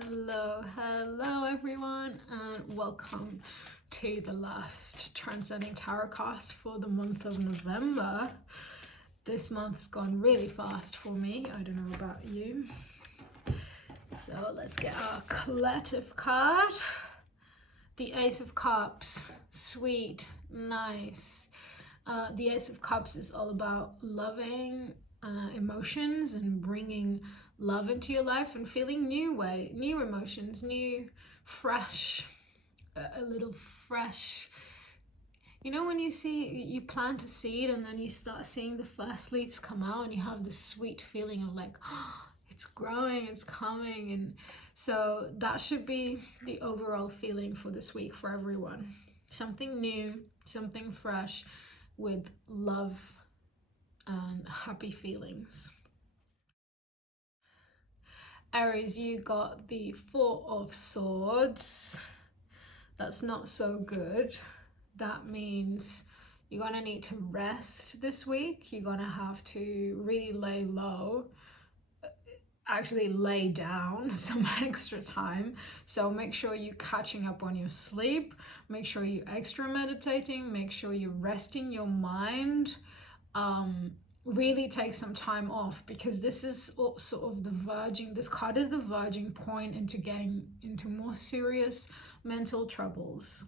Hello everyone, and welcome to the last Transcend-Ing Tarotcast for the month of November. This month's gone really fast for me. I don't know about you. So let's get our collective card. The Ace of Cups. Sweet, nice. The Ace of Cups is all about loving emotions and bringing love into your life and feeling new emotions, new, fresh, a little fresh. You know when you plant a seed and then you start seeing the first leaves come out and you have this sweet feeling of like, oh, it's growing, it's coming. And so that should be the overall feeling for this week for everyone. Something new, something fresh with love and happy feelings. Aries, you got the Four of Swords. That's not so good. That means you're gonna need to rest this week. You're gonna have to really lay low, actually lay down some extra time. So make sure you're catching up on your sleep. Make sure you're extra meditating. Make sure you're resting your mind. Really take some time off, because this is sort of the verging, this card is the verging point into getting into more serious mental troubles.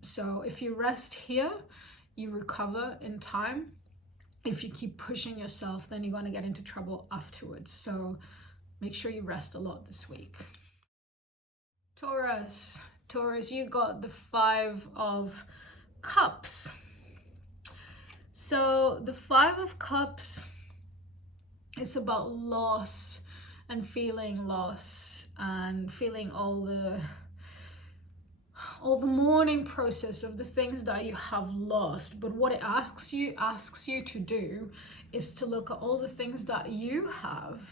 So if you rest here, you recover in time. If you keep pushing yourself, then you're going to get into trouble afterwards. So make sure you rest a lot this week. Taurus, you got the Five of Cups. So the Five of Cups is about loss and feeling loss and feeling all the mourning process of the things that you have lost. But what it asks you to do is to look at all the things that you have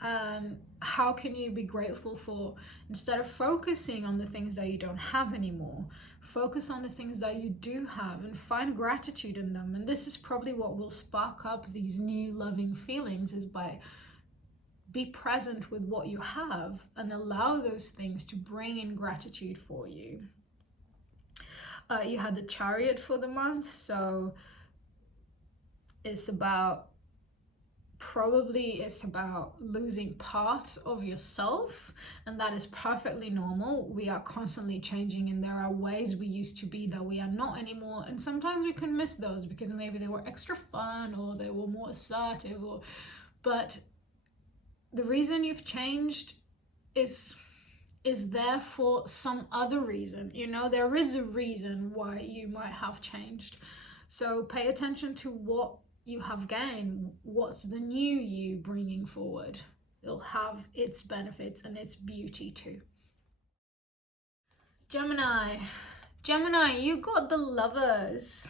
and how can you be grateful for, instead of focusing on the things that you don't have anymore. Focus on the things that you do have and find gratitude in them. And this is probably what will spark up these new loving feelings, is by be present with what you have and allow those things to bring in gratitude for you. You had the Chariot for the month, so it's about losing parts of yourself, and that is perfectly normal. We are constantly changing, and there are ways we used to be that we are not anymore, and sometimes we can miss those because maybe they were extra fun or they were more assertive, but the reason you've changed is there for some other reason. You know, there is a reason why you might have changed. So pay attention to what you have gained. What's the new you bringing forward? It'll have its benefits and its beauty too. Gemini, you got the Lovers.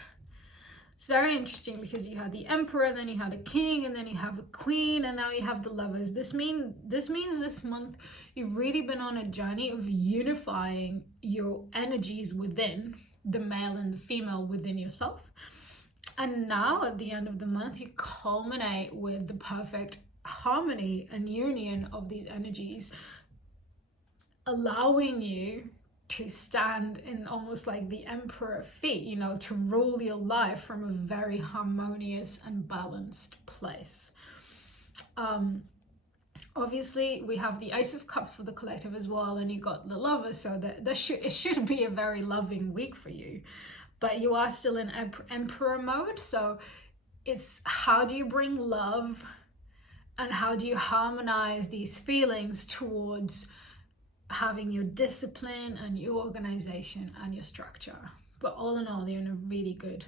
It's very interesting because you had the Emperor, then you had a King, and then you have a Queen, and now you have the Lovers. This means this month you've really been on a journey of unifying your energies within, the male and the female within yourself. And now at the end of the month, you culminate with the perfect harmony and union of these energies, allowing you to stand in almost like the emperor feet, you know, to rule your life from a very harmonious and balanced place. Obviously we have the Ace of Cups for the collective as well, and you got the Lovers, so it should be a very loving week for you. But you are still in emperor mode, so it's how do you bring love and how do you harmonize these feelings towards having your discipline and your organization and your structure. But all in all, you're in a really good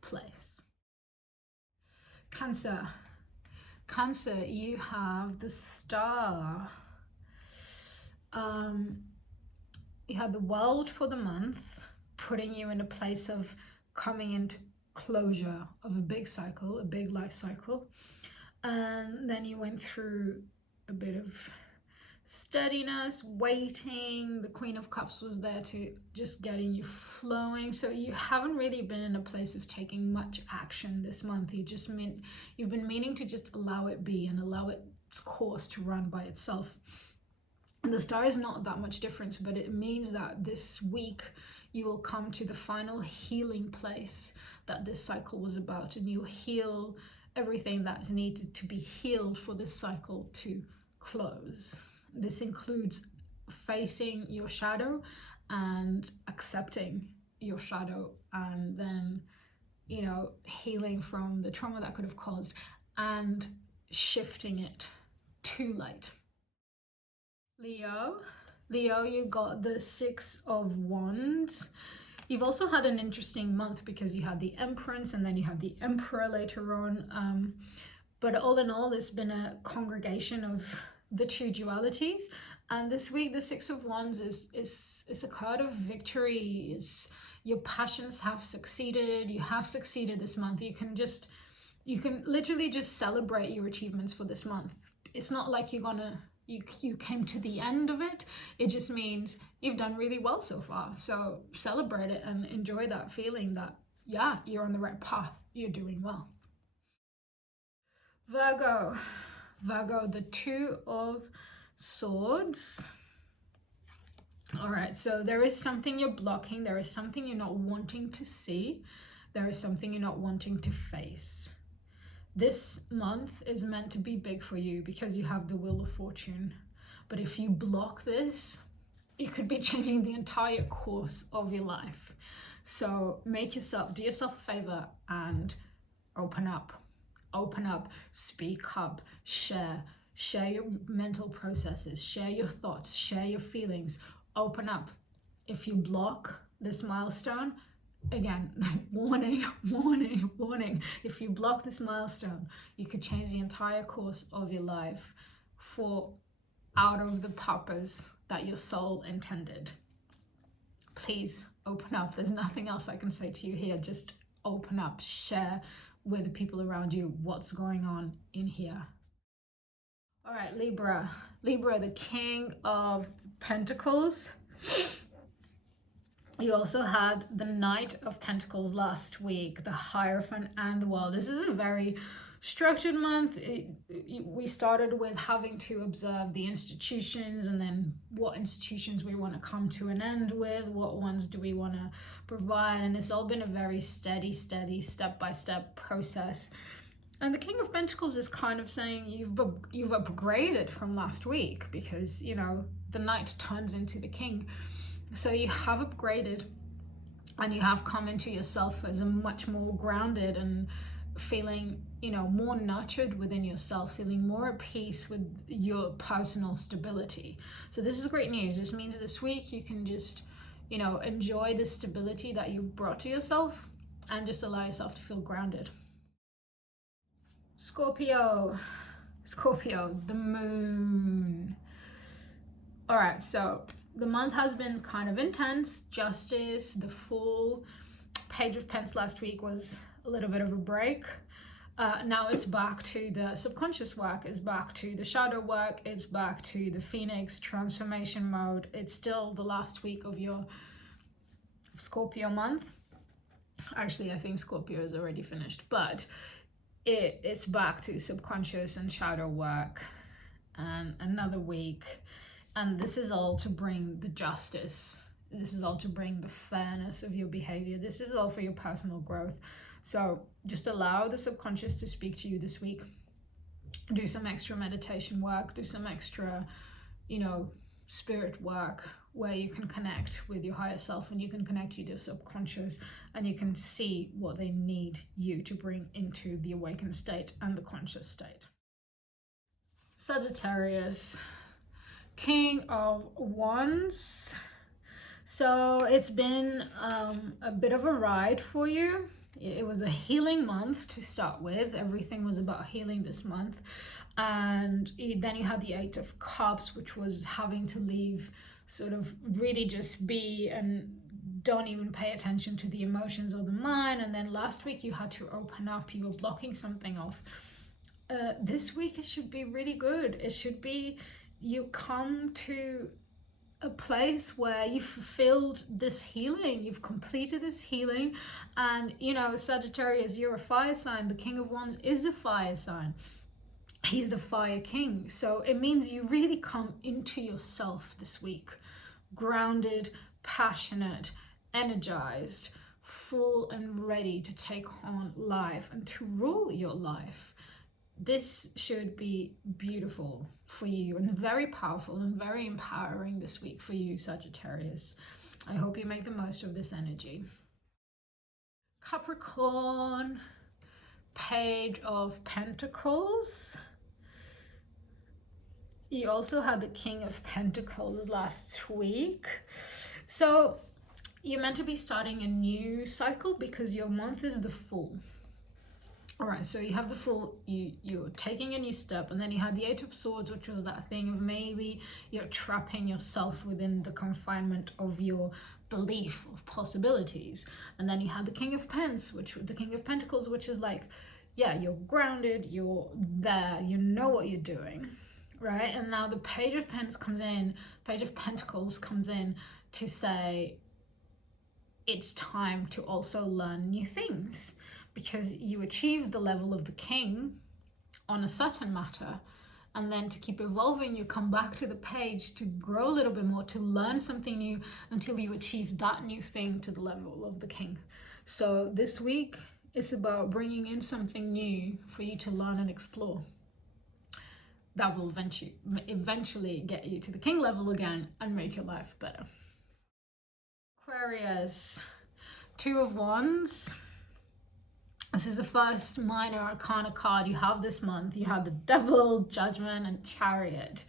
place. Cancer, you have the Star. You had the World for the month, putting you in a place of coming into closure of a big cycle, a big life cycle. And then you went through a bit of steadiness, waiting. The Queen of Cups was there to just getting you flowing. So you haven't really been in a place of taking much action this month. You've been meaning to just allow it be and allow its course to run by itself. the star is not that much difference, but it means that this week you will come to the final healing place that this cycle was about, and you'll heal everything that's needed to be healed for this cycle to close. This includes facing your shadow and accepting your shadow, and then, you know, healing from the trauma that could have caused and shifting it to light. Leo, you got the 6 of Wands. You've also had an interesting month because you had the Empress and then you had the Emperor later on. But all in all, it's been a congregation of the two dualities. And this week, the 6 of Wands is a card of victory. Your passions have succeeded. You have succeeded this month. You can literally just celebrate your achievements for this month. It's not like you came to the end of it. It just means you've done really well so far. So celebrate it and enjoy that feeling that, yeah, you're on the right path. You're doing well. Virgo, the 2 of Swords. All right, so there is something you're blocking. There is something you're not wanting to see. There is something you're not wanting to face. This month is meant to be big for you because you have the Wheel of Fortune. But if you block this, it could be changing the entire course of your life. So do yourself a favor and open up, speak up, share your mental processes, share your thoughts, share your feelings, open up. If you block this milestone, again, warning. If you block this milestone, you could change the entire course of your life out of the purpose that your soul intended. Please open up. There's nothing else I can say to you here. Just open up, share with the people around you what's going on in here. All right, Libra, the King of Pentacles. You also had the Knight of Pentacles last week, the Hierophant and the World. This is a very structured month. We started with having to observe the institutions, and then what institutions we want to come to an end with, what ones do we want to provide, and it's all been a very steady, step-by-step process. And the King of Pentacles is kind of saying you've upgraded from last week, because, you know, the Knight turns into the King. So you have upgraded and you have come into yourself as a much more grounded and feeling, you know, more nurtured within yourself, feeling more at peace with your personal stability. So this is great news. This means this week you can just, you know, enjoy the stability that you've brought to yourself and just allow yourself to feel grounded. Scorpio, the Moon. All right, so the month has been kind of intense. Justice, the Fool, Page of Pence last week was a little bit of a break. Now it's back to the subconscious work, it's back to the shadow work, it's back to the Phoenix transformation mode. It's still the last week of your Scorpio month. Actually, I think Scorpio is already finished, but it's back to subconscious and shadow work, and another week. And this is all to bring the justice. This is all to bring the fairness of your behavior. This is all for your personal growth. So just allow the subconscious to speak to you this week. Do some extra meditation work, do some extra, you know, spirit work where you can connect with your higher self and you can connect with your subconscious and you can see what they need you to bring into the awakened state and the conscious state. Sagittarius, King of Wands. So it's been a bit of a ride for you. It was a healing month to start with. Everything was about healing this month. And then you had the 8 of Cups, which was having to leave, sort of really just be and don't even pay attention to the emotions or the mind. And then last week you had to open up. You were blocking something off. This week it should be really good. It should be you come to a place where you've fulfilled this healing, you've completed this healing. And you know, Sagittarius, you're a fire sign. The King of Wands is a fire sign. he's the fire king. So it means you really come into yourself this week, grounded, passionate, energized, full and ready to take on life and to rule your life. This should be beautiful for you and very powerful and very empowering this week for you, Sagittarius. I hope you make the most of this energy. Capricorn, Page of Pentacles. You also had the King of Pentacles last week. So you're meant to be starting a new cycle because your month is the Fool. All right, so you have the Fool, you're taking a new step, and then you had the Eight of Swords, which was that thing of maybe you're trapping yourself within the confinement of your belief of possibilities. And then you had the King of Pentacles, which is like, yeah, you're grounded, you're there, you know what you're doing, right? And now the Page of Pentacles comes in to say it's time to also learn new things, because you achieved the level of the king on a certain matter, and then to keep evolving, you come back to the page to grow a little bit more, to learn something new until you achieve that new thing to the level of the king. So this week it's about bringing in something new for you to learn and explore. That will eventually get you to the king level again and make your life better. Aquarius, Two of Wands. This is the first minor arcana card you have this month. You have the Devil, Judgment, and Chariot.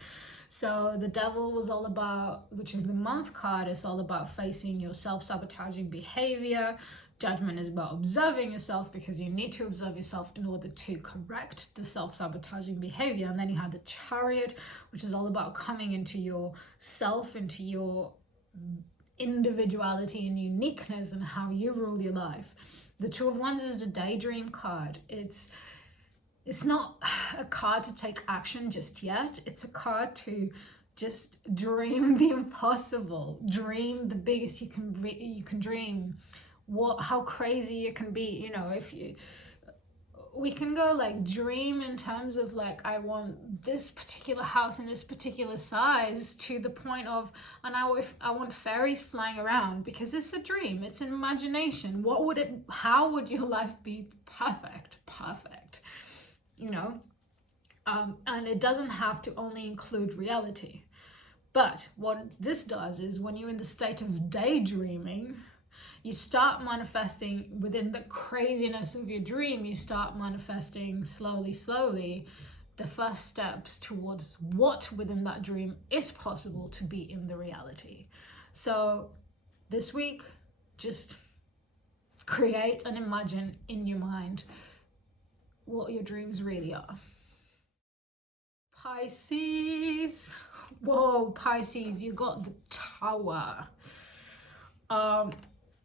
So the Devil was all about, which is the month card, it's all about facing your self-sabotaging behavior. Judgment is about observing yourself, because you need to observe yourself in order to correct the self-sabotaging behavior. And then you have the Chariot, which is all about coming into your self, into your individuality and uniqueness and how you rule your life. The Two of Wands is the daydream card. It's not a card to take action just yet. It's a card to just dream the impossible, dream the biggest you can dream. How crazy it can be. You know, we can go like dream in terms of like, I want this particular house in this particular size, to the point of, and I want fairies flying around, because it's a dream, it's an imagination. How would your life be perfect, you know? And it doesn't have to only include reality. But what this does is, when you're in the state of daydreaming, you start manifesting within the craziness of your dream. You start manifesting slowly the first steps towards what within that dream is possible to be in the reality. So this week, just create and imagine in your mind what your dreams really are. Pisces. Whoa, Pisces, you got the Tower.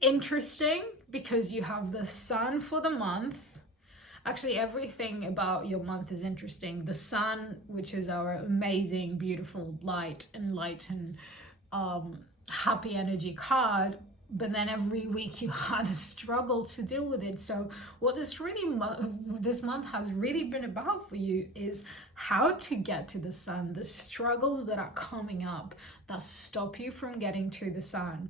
Interesting, because you have the Sun for the month. Actually, everything about your month is interesting. The Sun, which is our amazing, beautiful, light and happy energy card, but then every week you had a struggle to deal with it. So what this month has really been about for you is how to get to the Sun, the struggles that are coming up that stop you from getting to the Sun.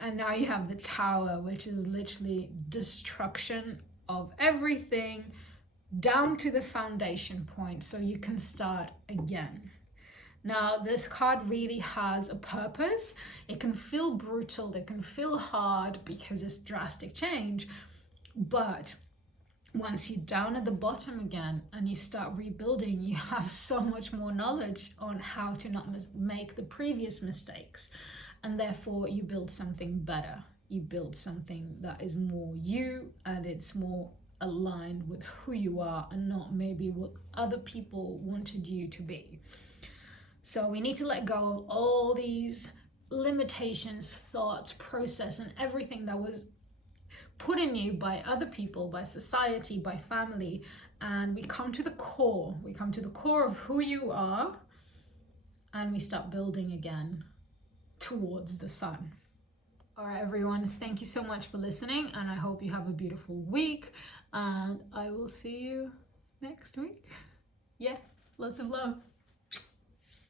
And now you have the Tower, which is literally destruction of everything down to the foundation point, so you can start again. Now, this card really has a purpose. It can feel brutal, it can feel hard because it's drastic change, but once you're down at the bottom again and you start rebuilding, you have so much more knowledge on how to not make the previous mistakes. And therefore you build something better. You build something that is more you, and it's more aligned with who you are and not maybe what other people wanted you to be. So we need to let go of all these limitations, thoughts, process, and everything that was put in you by other people, by society, by family. And we come to the core. We come to the core of who you are, and we start building again towards the Sun. All right, everyone, thank you so much for listening, and I hope you have a beautiful week, and I will see you next week. yeah, lots of love.